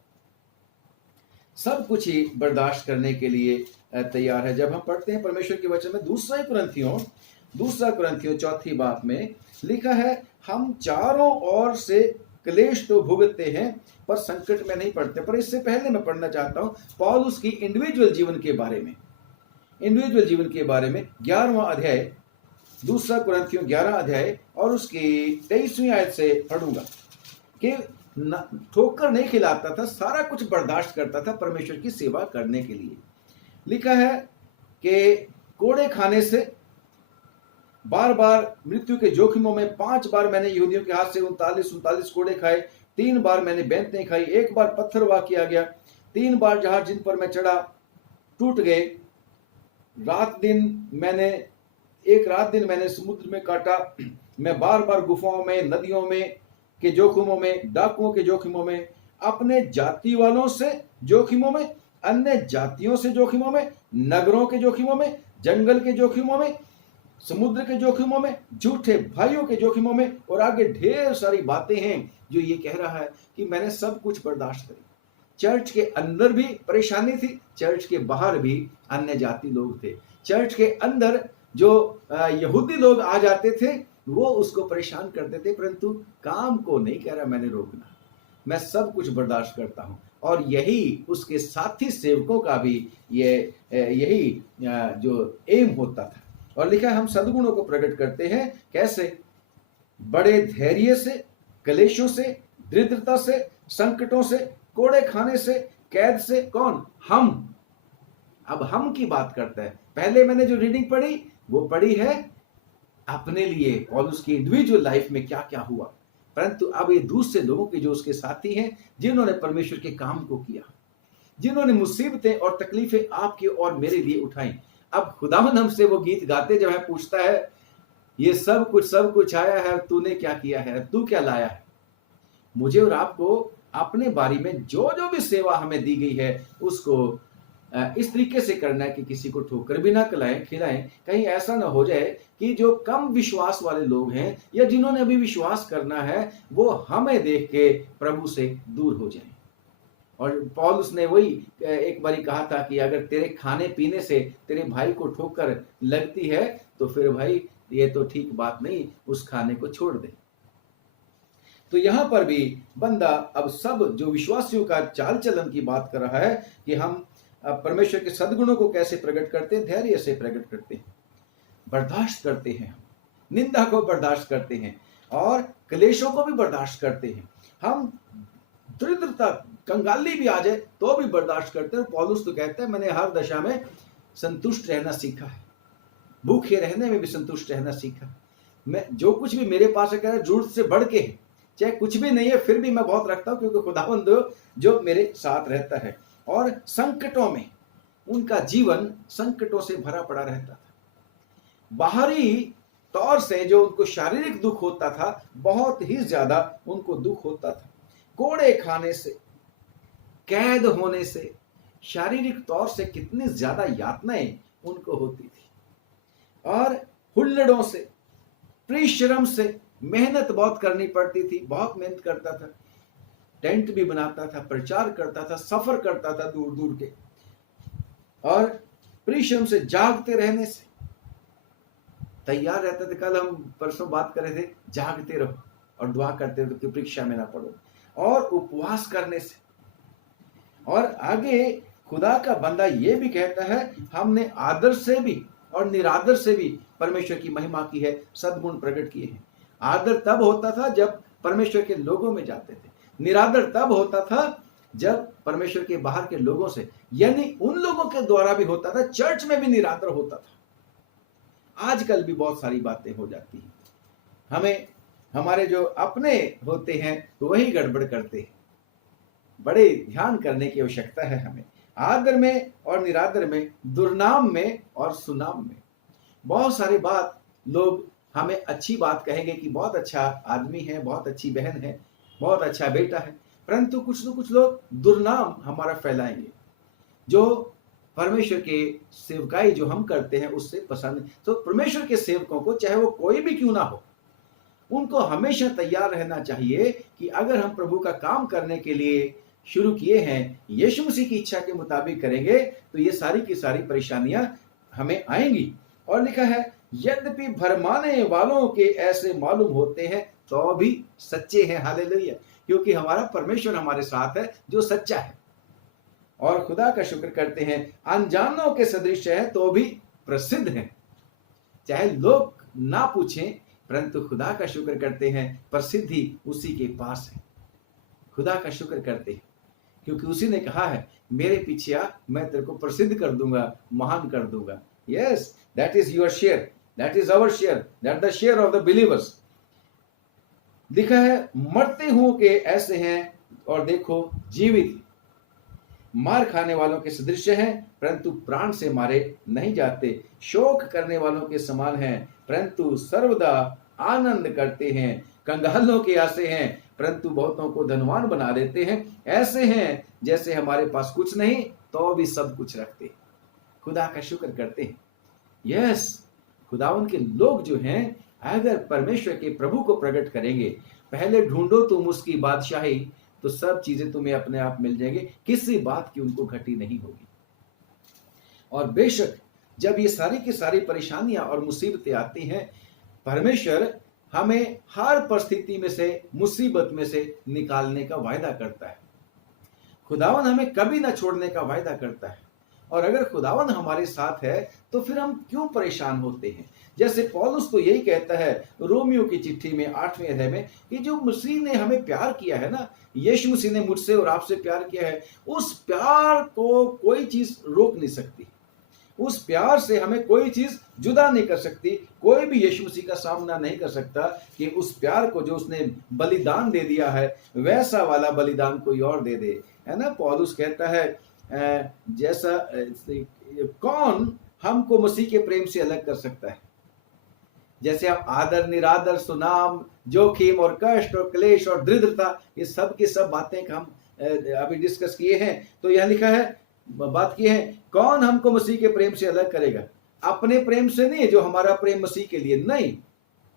सब कुछ ही बर्दाश्त करने के लिए तैयार है। जब हम पढ़ते हैं परमेश्वर के वचन में दूसरा कुरिन्थियों चौथी बात में लिखा है, हम चारों ओर से क्लेश तो भुगतते हैं पर संकट में नहीं पड़ते। पर इससे पहले मैं पढ़ना चाहता हूं पौलुस की इंडिविजुअल जीवन के बारे में। 11वां अध्याय, दूसरा कुरिन्थियों 11 अध्याय और उसकी 23वीं आयत से पढ़ूंगा कि ठोकर नहीं खिलाता था, सारा कुछ बर्दाश्त करता था परमेश्वर की सेवा करने के लिए। लिखा है कि कोड़े खाने से, बार बार मृत्यु के जोखिमों में, 5 बार मैंने यहूदियों के हाथ से 39 कोड़े खाए, 3 बार मैंने बैंतें खाई, 1 बार पत्थरवाह किया गया, 3 बार जहाज जिन पर मैं चढ़ा टूट गए, रात दिन मैंने समुद्र में काटा, मैं बार बार गुफाओं में, नदियों में के जोखिमों में, डाकुओं के जोखिमों में, अपने जाति वालों से जोखिमों में, अन्य जातियों से जोखिमों में, नगरों के जोखिमों में, जंगल के जोखिमों में, समुद्र के जोखिमों में, झूठे भाइयों के जोखिमों में, और आगे ढेर सारी बातें हैं जो ये कह रहा है कि मैंने सब कुछ बर्दाश्त करी। चर्च के अंदर भी परेशानी थी, चर्च के बाहर भी अन्य जाति लोग थे। चर्च के अंदर जो यहूदी लोग आ जाते थे वो उसको परेशान करते थे, परंतु काम को नहीं कह रहा मैंने रोकना, मैं सब कुछ बर्दाश्त करता हूं। और यही उसके साथी सेवकों का भी यही जो एम होता था। और लिखा है हम सद्गुणों को प्रकट करते हैं कैसे? बड़े धैर्य से, क्लेशों से, दरिद्रता से, संकटों से, कोड़े खाने से, कैद से। कौन? हम। अब हम की बात करता है। पहले मैंने जो रीडिंग पढ़ी वो पढ़ी है अपने लिए, पौलुस की इंडिविजुअल लाइफ में क्या क्या हुआ, परंतु अब ये दूसरे लोगों के जो उसके साथी हैं जिन्होंने परमेश्वर के काम को किया, जिन्होंने मुसीबतें और तकलीफें आपके और मेरे लिए उठाई। अब खुदावंद हमसे वो गीत गाते जब हमें पूछता है ये सब कुछ आया है, तूने क्या किया है, तू क्या लाया है। मुझे और आपको अपने बारे में जो जो भी सेवा हमें दी गई है उसको इस तरीके से करना है कि किसी को ठोकर भी ना खिलाएं। कहीं ऐसा ना हो जाए कि जो कम विश्वास वाले लोग हैं या जिन्होंने अभी विश्वास करना है वो हमें देख के प्रभु से दूर हो जाएं। और पौलुस ने वही एक बारी कहा था कि अगर तेरे खाने पीने से तेरे भाई को ठोकर लगती है तो फिर भाई ये तो ठीक बात नहीं, उस खाने को छोड़ दे। तो यहां पर भी बंदा अब सब जो विश्वासियों का चाल चलन की बात कर रहा है कि हम परमेश्वर के सद्गुणों को कैसे प्रकट करते हैं, धैर्य से प्रकट करते हैं, बर्दाश्त करते हैं, हम निंदा को बर्दाश्त करते हैं और क्लेशों को भी बर्दाश्त करते हैं। हम दरिद्रता कंगाली भी आ जाए तो भी बर्दाश्त करते हैं। पौलुस तो कहते हैं मैंने हर दशा में संतुष्ट रहना सीखा है, भूखे रहने में भी संतुष्ट रहना सीखा। मैं जो कुछ भी मेरे पास है कह रहा जरूरत से बढ़ के है, चाहे कुछ भी नहीं है फिर भी मैं बहुत रखता हूं क्योंकि खुदावंद जो मेरे साथ रहता है। और संकटों में उनका जीवन संकटों से भरा पड़ा रहता था। बाहरी तौर से जो उनको शारीरिक दुख होता था बहुत ही ज्यादा उनको दुख होता था। कोड़े खाने से, कैद होने से, शारीरिक तौर से कितनी ज्यादा यातनाएं उनको होती थी। और हुल्लड़ों से, परिश्रम से, मेहनत बहुत करनी पड़ती थी, बहुत मेहनत करता था, टेंट भी बनाता था, प्रचार करता था, सफर करता था दूर दूर के। और परिश्रम से, जागते रहने से, तैयार रहते थे। कल हम परसों बात कर रहे थे जागते रहो और दुआ करते रहो कि परीक्षा में ना पड़ो, और उपवास करने से। और आगे खुदा का बंदा ये भी कहता है हमने आदर से भी और निरादर से भी परमेश्वर की महिमा की है, सद्गुण प्रकट किए हैं। आदर तब होता था जब परमेश्वर के लोगों में जाते थे, निरादर तब होता था जब परमेश्वर के बाहर के लोगों से, यानी उन लोगों के द्वारा भी होता था। चर्च में भी निरादर होता था। आजकल भी बहुत सारी बातें हो जाती हैं, हमें हमारे जो अपने होते हैं तो वही गड़बड़ करते हैं। बड़े ध्यान करने की आवश्यकता है हमें, आदर में और निरादर में, दुर्नाम में और सुनाम में। बहुत सारी बात लोग हमें अच्छी बात कहेंगे कि बहुत अच्छा आदमी है, बहुत अच्छी बहन है, बहुत अच्छा बेटा है, परंतु कुछ न कुछ लोग दुर्नाम हमारा फैलाएंगे जो परमेश्वर के सेवकाई जो हम करते हैं उससे पसंद। तो परमेश्वर के सेवकों को चाहे वो कोई भी क्यों ना हो, उनको हमेशा तैयार रहना चाहिए कि अगर हम प्रभु का काम करने के लिए शुरू किए हैं, यीशु मसीह की इच्छा के मुताबिक करेंगे तो ये सारी की सारी परेशानियां हमें आएंगी। और लिखा है यद्यपि भरमाने वालों के ऐसे मालूम होते हैं तो भी सच्चे हैं। हालेलुया, क्योंकि हमारा परमेश्वर हमारे साथ है जो सच्चा है। और खुदा का शुक्र करते हैं अनजानों के सदृश है तो भी प्रसिद्ध हैं। चाहे लोग ना पूछें परंतु खुदा का शुक्र करते हैं प्रसिद्धि उसी के पास है। खुदा का शुक्र करते हैं क्योंकि उसी ने कहा है मेरे पीछे आ, मैं तेरे को प्रसिद्ध कर दूंगा, महान कर दूंगा। Yes, that is your share, that is our share, that the share of the believers. लिखा है मरते हुओं के ऐसे हैं और देखो जीवित, मार खाने वालों के सदृश हैं परंतु प्राण से मारे नहीं जाते, शोक करने वालों के समान हैं परंतु सर्वदा आनंद करते हैं, कंगालों के ऐसे हैं परंतु बहुतों को धनवान बना देते हैं, ऐसे हैं जैसे हमारे पास कुछ नहीं तो भी सब कुछ रखते। खुदा का शुक्र करते हैं यस, खुदावन के लोग जो हैं, अगर परमेश्वर के प्रभु को प्रकट करेंगे, पहले ढूंढो तुम उसकी बादशाही, तो सब चीजें तुम्हें अपने आप मिल जाएंगे, किसी बात की उनको घटी नहीं होगी। और बेशक जब ये सारी की सारी परेशानियां और मुसीबतें आती हैं, परमेश्वर हमें हर परिस्थिति में से, मुसीबत में से निकालने का वायदा करता है। खुदावन हमें कभी ना छोड़ने का वायदा करता है। और अगर खुदावन हमारे साथ है तो फिर हम क्यों परेशान होते हैं? जैसे पौलुस तो यही कहता है रोमियो की चिट्ठी में 8वें अध्याय में कि जो मसीह ने हमें प्यार किया है ना, यीशु मसीह ने मुझसे और आपसे प्यार किया है, उस प्यार को कोई चीज रोक नहीं सकती। उस प्यार से हमें कोई चीज जुदा नहीं कर सकती। कोई भी यीशु मसीह का सामना नहीं कर सकता कि उस प्यार को जो उसने बलिदान दे दिया है, वैसा वाला बलिदान कोई और दे दे, है ना। पौलुस कहता है जैसा कौन हमको मसीह के प्रेम से अलग कर सकता है? जैसे हम आदर, निरादर, सुनाम, जोखिम और कष्ट और क्लेश और दरिद्रता, ये सब की सब बातें हम अभी डिस्कस किए हैं। तो यह लिखा है, बात की है, कौन हमको मसीह के प्रेम से अलग करेगा? अपने प्रेम से नहीं, जो हमारा प्रेम मसीह के लिए नहीं,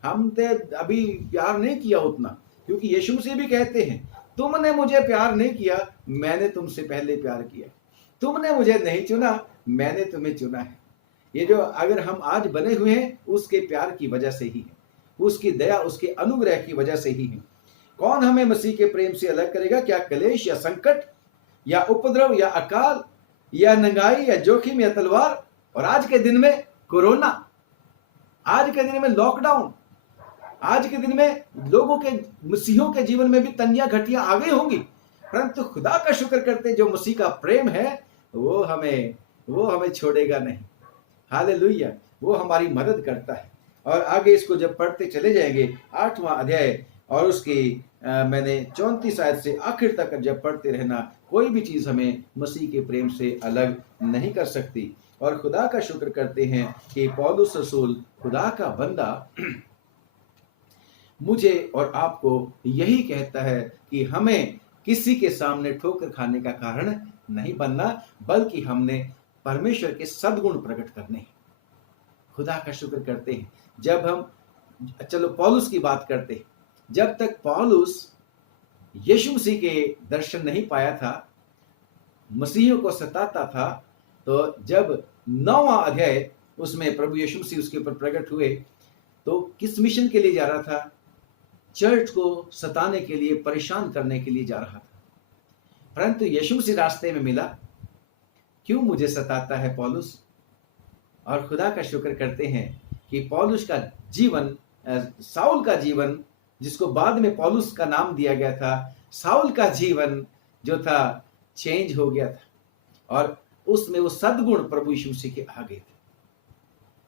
हमने अभी प्यार नहीं किया उतना, क्योंकि यीशु मसीह भी कहते हैं तुमने मुझे प्यार नहीं किया, मैंने तुमसे पहले प्यार किया। तुमने मुझे नहीं चुना, मैंने तुम्हें चुना है। ये जो अगर हम आज बने हुए हैं, उसके प्यार की वजह से ही है, उसकी दया, उसके अनुग्रह की वजह से ही है। कौन हमें मसीह के प्रेम से अलग करेगा? क्या क्लेश या संकट या उपद्रव या अकाल या नंगाई या जोखिम या तलवार? और आज के दिन में कोरोना, आज के दिन में लॉकडाउन, आज के दिन में लोगों के, मसीहों के जीवन में भी तंगियां घटियां आ गई होंगी, परंतु खुदा का शुक्र करते जो मसीह का प्रेम है वो हमें छोड़ेगा नहीं। हालेलुया, वो हमारी मदद करता है। और आगे इसको जब पढ़ते चले जाएंगे 8वां अध्याय और उसकी मैंने 34 आयत से आखिर तक जब पढ़ते रहना, कोई भी चीज हमें मसीह के प्रेम से अलग नहीं कर सकती। और खुदा का शुक्र करते हैं कि पौलुस रसूल, खुदा का बंदा, मुझे और आपको यही कहता है कि हमें किसी के सामने ठोकर खाने का कारण नहीं बनना, बल्कि हमने परमेश्वर के सद्गुण प्रकट करने हैं। खुदा का शुक्र करते हैं। जब हम, चलो पौलुस की बात करते हैं, जब तक पौलुस यीशु मसीह के दर्शन नहीं पाया था, मसीहियों को सताता था, तो जब 9वां अध्याय उसमें प्रभु यीशु मसीह उसके ऊपर प्रकट हुए, तो किस मिशन के लिए जा रहा था? चर्च को सताने के लिए, परेशान करने के लिए जा रहा था। परंतु यीशु मसीह रास्ते में मिला, क्यों मुझे सताता है पौलुस? और खुदा का शुक्र करते हैं कि पौलुस का जीवन, साउल का जीवन, जिसको बाद में पौलुस का नाम दिया गया था, साउल का जीवन जो था चेंज हो गया था, और उसमें वो सद्गुण प्रभु यीशु मसीह के आ गए थे।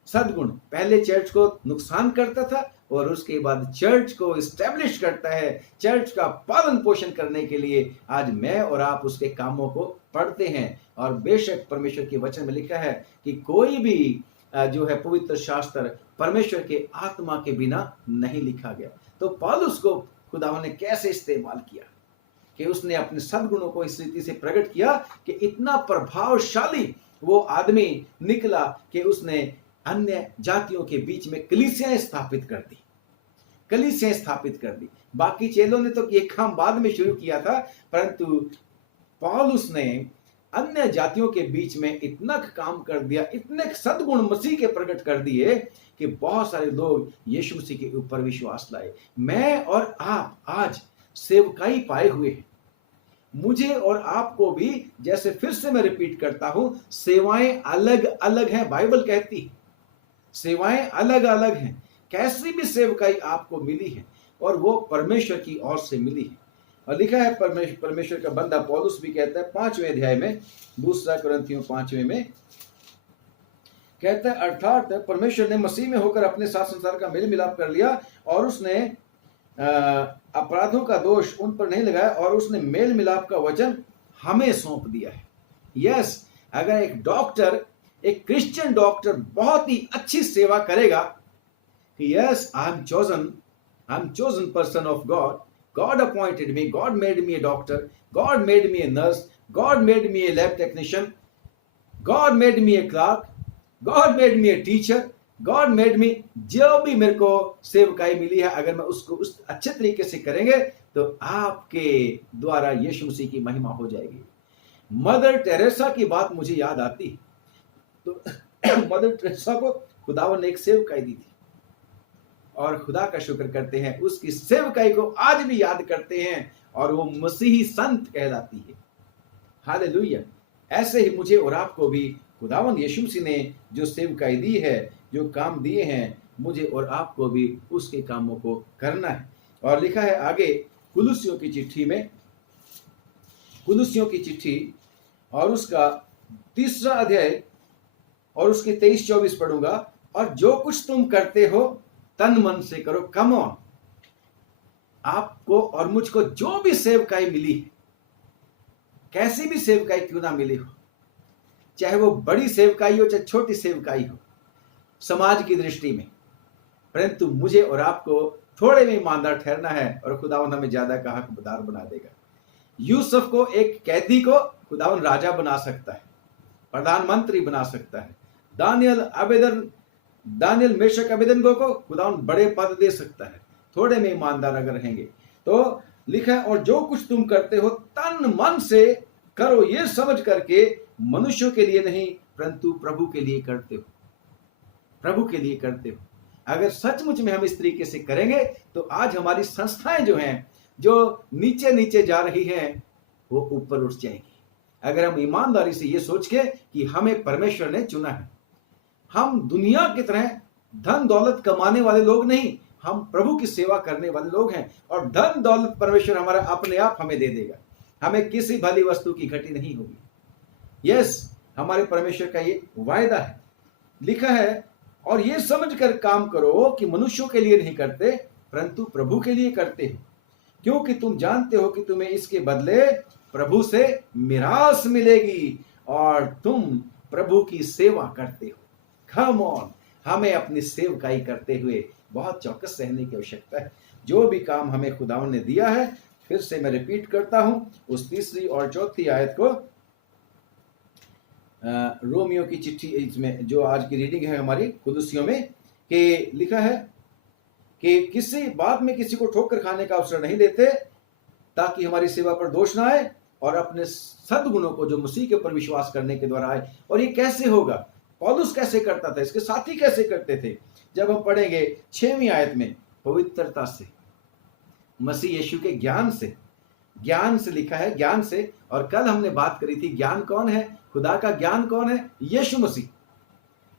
सद्गुण पहले चर्च को नुकसान करता था और उसके बाद चर्च को इस्टेब्लिश करता है। चर्च का पालन पोषण करने के लिए आज मैं और आप उसके कामों को पढ़ते हैं। और बेशक परमेश्वर के वचन में लिखा है कि कोई भी जो है पवित्र शास्त्र परमेश्वर के आत्मा के बिना नहीं लिखा गया। तो पौलुस को खुदावन ने कैसे इस्तेमाल किया कि उसने अपने सद्गुणों को इस रीति से प्रकट किया कि इतना प्रभावशाली वो आदमी निकला कि उसने अन्य जातियों के बीच में कलीसियाएं स्थापित कर दी, कलीसियाएं स्थापित कर दी। बाकी चेलों ने तो ये काम बाद में शुरू किया था, परंतु पौलुस ने अन्य जातियों के बीच में इतना काम कर दिया, इतने सद्गुण मसीह के प्रकट कर दिए कि बहुत सारे लोग यीशु मसीह के ऊपर विश्वास लाए। मैं और आप आज सेवकाई पाए हुए हैं। मुझे और आपको भी, जैसे फिर से मैं रिपीट करता हूं, सेवाएं अलग अलग हैं। बाइबल कहती है सेवाएं अलग अलग हैं। कैसी भी सेवकाई आपको मिली है और वो परमेश्वर की ओर से मिली है। और लिखा है परमेश्वर का बंदा पौलुस भी कहता है 5वें अध्याय में, 2 कुरिन्थियों 5वें में कहता है, अर्थात परमेश्वर ने मसीह में होकर अपने साथ संसार का मेल मिलाप कर लिया और उसने अपराधों का दोष उन पर नहीं लगाया और उसने मेल मिलाप का वचन हमें सौंप दिया है। यस, अगर एक डॉक्टर, एक क्रिश्चियन डॉक्टर बहुत ही अच्छी सेवा करेगा कि yes, I am chosen person of God, God appointed me, God made me a doctor, God made me a nurse, God made me a lab technician, God made me a clerk, God made me a teacher, God made me, जो भी मेरे को सेवकाई मिली है, अगर मैं उसको उस अच्छे तरीके से करेंगे तो आपके द्वारा यीशु मसीह की महिमा हो जाएगी। मदर टेरेसा की बात मुझे याद आती है। तो मदर टेरेसा को खुदावन ने एक सेवकाई दी थी और खुदा का शुक्र करते हैं, उसकी सेवकाई को आज भी याद करते हैं और वो मसीही संत कहलाती है। हालेलुया। ऐसे ही मुझे और आपको भी खुदावन यीशु मसीह ने जो सेवकाई दी है, जो काम दिए हैं, मुझे और आपको भी उसके कामों को करना है। और लिखा है आगे कुलुसियों की चिट्ठी में, कुलुसियों की चिट्ठी और उसका 3 अध्याय और उसके 23-24 पढ़ूंगा। और जो कुछ तुम करते हो तन मन से करो। कम ऑन, आपको और मुझको जो भी सेवकाई मिली है, कैसी भी सेवकाई क्यों ना मिली हो, चाहे वो बड़ी सेवकाई हो चाहे छोटी सेवकाई हो समाज की दृष्टि में, परंतु मुझे और आपको थोड़े में ईमानदार ठहरना है और खुदावन हमें ज्यादा का हकदार बना देगा। यूसुफ को, एक कैदी को, खुदावन राजा बना सकता है, प्रधानमंत्री बना सकता है। दानियल मेशक अबेदनगो को खुदावन बड़े पद दे सकता है, थोड़े में ईमानदार अगर रहेंगे तो। लिखा है और जो कुछ तुम करते हो तन मन से करो, ये समझ करके मनुष्यों के लिए नहीं परंतु प्रभु के लिए करते हो, प्रभु के लिए करते हो। अगर सचमुच में हम इस तरीके से करेंगे तो आज हमारी संस्थाएं जो हैं, जो नीचे नीचे जा रही हैं, वो ऊपर उठ जाएंगी। अगर हम ईमानदारी से ये सोच के कि हमें परमेश्वर ने चुना है, हम दुनिया की तरह धन दौलत कमाने वाले लोग नहीं, हम प्रभु की सेवा करने वाले लोग हैं। और धन दौलत परमेश्वर हमारा अपने आप हमें दे देगा, हमें किसी भली वस्तु की घटी नहीं होगी। यस, हमारे परमेश्वर का ये वायदा है। लिखा है और ये समझकर काम करो कि मनुष्यों के लिए नहीं करते परंतु प्रभु के लिए करते हो, क्योंकि तुम जानते हो कि तुम्हें इसके बदले प्रभु से मिरास मिलेगी और तुम प्रभु की सेवा करते हो। कम ऑन, हमें अपनी सेवकाई करते हुए बहुत चौकस रहने की आवश्यकता है। जो भी काम हमें खुदावन ने दिया है, फिर से मैं रिपीट करता हूं उस 3 और 4 आयत को, रोमियो की चिट्ठी इसमें जो आज की रीडिंग है हमारी कुलुसियों में, कि लिखा है कि किसी बात में किसी को ठोकर खाने का अवसर नहीं देते ताकि हमारी सेवा पर दोष ना आए, और अपने सद्गुणों को जो मसीह के ऊपर विश्वास करने के द्वारा आए। और ये कैसे होगा? पौलुस कैसे करता था, इसके साथी कैसे करते थे? जब हम पढ़ेंगे 6वीं आयत में, पवित्रता से, मसीह यीशु के ज्ञान से, ज्ञान से लिखा है, ज्ञान से। और कल हमने बात करी थी ज्ञान कौन है, खुदा का ज्ञान कौन है? यीशु मसीह,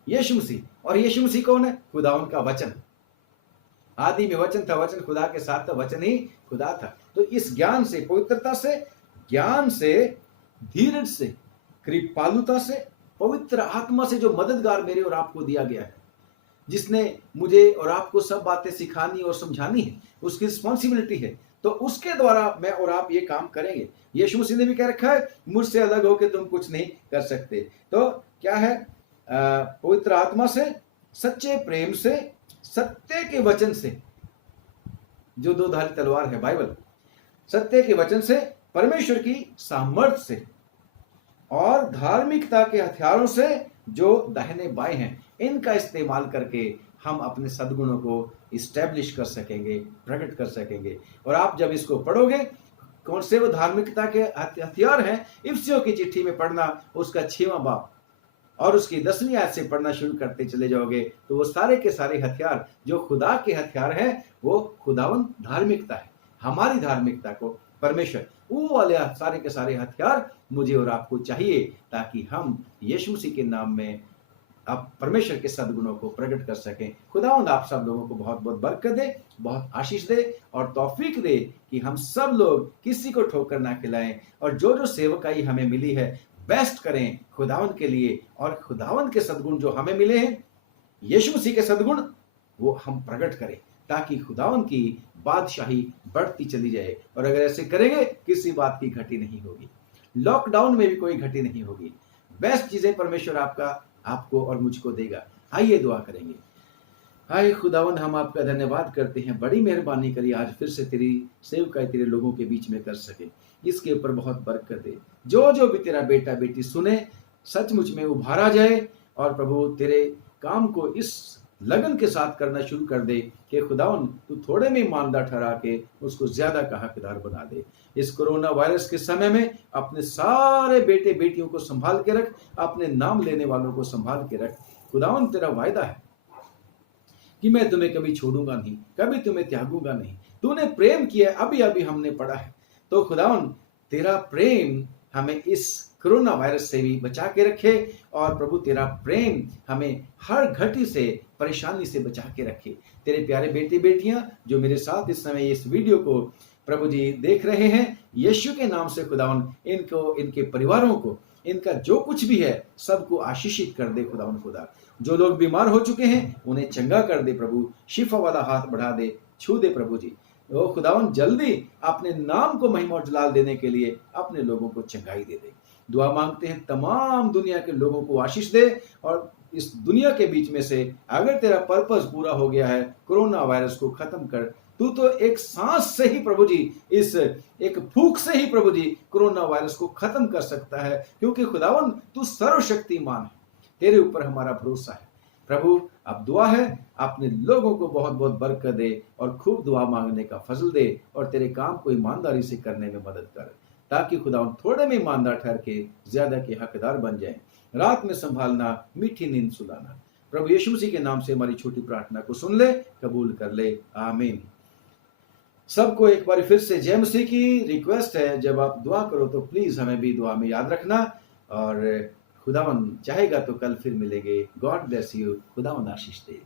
यीशु मसीह। और यीशु मसीह कौन है? खुदा उनका वचन। आदि में वचन था, वचन खुदा के साथ था, वचन ही खुदा था। तो इस ज्ञान से, पवित्रता से, ज्ञान से, धीरज से, कृपालुता से, पवित्र आत्मा से जो मददगार मेरे और आपको दिया गया है, जिसने मुझे और आपको सब बातें सिखानी और समझानी है, उसकी रिस्पॉन्सिबिलिटी है, तो उसके द्वारा मैं और आप ये काम करेंगे। यीशु मसीह ने भी कह रखा है, मुझसे अलग होकर तुम कुछ नहीं कर सकते। तो क्या है? पवित्र आत्मा से, सच्चे प्रेम से, सत्य के वचन से, जो 2-धारी तलवार है बाइबल, सत्य के वचन से, परमेश्वर की सामर्थ्य से, और धार्मिकता के हथियारों से जो दाहिने बाएं हैं, इनका इस्तेमाल करके हम अपने सद्गुणों को इस्टेब्लिश कर सकेंगे, प्रकट कर सकेंगे। और आप जब इसको पढ़ोगे, कौन से वो धार्मिकता के हथियार हैं, इफिसियों की चिट्ठी में पढ़ना, उसका 6वां बाब और उसकी 10वीं आयत से पढ़ना शुरू करते चले जाओगे, तो वो सारे के सारे हथियार जो खुदा के हथियार हैं, वो खुदावन धार्मिकता है। हमारी धार्मिकता को परमेश्वर, वो वाले सारे के सारे हथियार मुझे और आपको चाहिए, ताकि हम यीशु मसीह के नाम में आप परमेश्वर के सद्गुणों को प्रकट कर सकें। खुदावंद आप सब लोगों को बहुत बहुत बरकत दे, बहुत आशीष दे और तौफीक दे कि हम सब लोग किसी को ठोकर ना खिलाएं, और जो जो सेवकाई हमें मिली है बेस्ट करें खुदावंद के लिए, और खुदावंद के सद्गुण जो हमें मिले हैं, यीशु मसीह के सद्गुण, वो हम प्रकट करें, ताकि खुदावंद की बादशाही बढ़ती चली जाए। और अगर ऐसे करेंगे, किसी बात की घटी नहीं होगी, लॉकडाउन में भी कोई घटी नहीं होगी। बेस्ट चीजें परमेश्वर आपको और मुझको देगा। आइए दुआ करेंगे। हाय खुदावंद, हम आपका धन्यवाद करते हैं, बड़ी मेहरबानी करी, आज फिर से तेरी सेवकाई तेरे लोगों के बीच में कर सके। इसके ऊपर बहुत बरकत दे। जो जो भी तेरा बेटा बेटी सुने, सचमुच में उभारा जाए और प्रभु तेरे काम को इस लगन के साथ करना शुरू कर दे कि खुदावन तू थोड़े में ईमानदार ठहरा के उसको ज्यादा का हकदार बना दे। इस कोरोना वायरस के समय में अपने सारे बेटे बेटियों को संभाल के रख, अपने नाम लेने वालों को संभाल के रख। खुदावन तेरा वायदा है कि मैं तुम्हें कभी छोड़ूंगा नहीं, कभी तुम्हें त्यागूंगा नहीं। तूने प्रेम किया, अभी अभी हमने पढ़ा है। तो खुदावन तेरा प्रेम हमें इस कोरोना वायरस से भी बचा के रखे, और प्रभु तेरा प्रेम हमें हर घटी से, परेशानी से बचा के रखे। तेरे प्यारे बेटे बेटियां जो मेरे साथ इस समय इस वीडियो को प्रभु जी देख रहे हैं, यीशु के नाम से खुदावन इनको, इनके परिवारों को, इनका जो कुछ भी है सबको आशीषित कर दे खुदावन खुदा। जो लोग बीमार हो चुके हैं उन्हें चंगा कर दे प्रभु, शिफा वाला हाथ बढ़ा दे, छू दे प्रभु जी। ओ खुदावन जल्दी अपने नाम को महिमा और जलाल देने के लिए अपने लोगों को चंगाई दे दे। दुआ मांगते हैं तमाम दुनिया के लोगों को आशीष दे, और इस दुनिया के बीच में से अगर तेरा पर्पस पूरा हो गया है, कोरोना वायरस को खत्म कर। तू तो एक सांस से ही प्रभु जी, इस एक फूंक से ही प्रभु जी कोरोना वायरस को खत्म कर सकता है, क्योंकि खुदावन तू सर्वशक्तिमान है। तेरे ऊपर हमारा भरोसा है प्रभु। अब दुआ है अपने लोगों को बहुत बहुत बरकत दे, और खूब दुआ मांगने का फजल दे, और तेरे काम को ईमानदारी से करने में मदद कर, ताकि खुदावन थोड़े में ईमानदार ठहर के ज्यादा के हकदार बन जाए। रात में संभालना, मीठी नींद सुलाना। प्रभु यीशु मसीह के नाम से हमारी छोटी प्रार्थना को सुन ले, कबूल कर ले, आमीन। सबको एक बार फिर से जय मसीह की रिक्वेस्ट है, जब आप दुआ करो तो प्लीज हमें भी दुआ में याद रखना, और खुदावन चाहेगा तो कल फिर मिलेंगे। God bless you. खुदावन आशीष दे।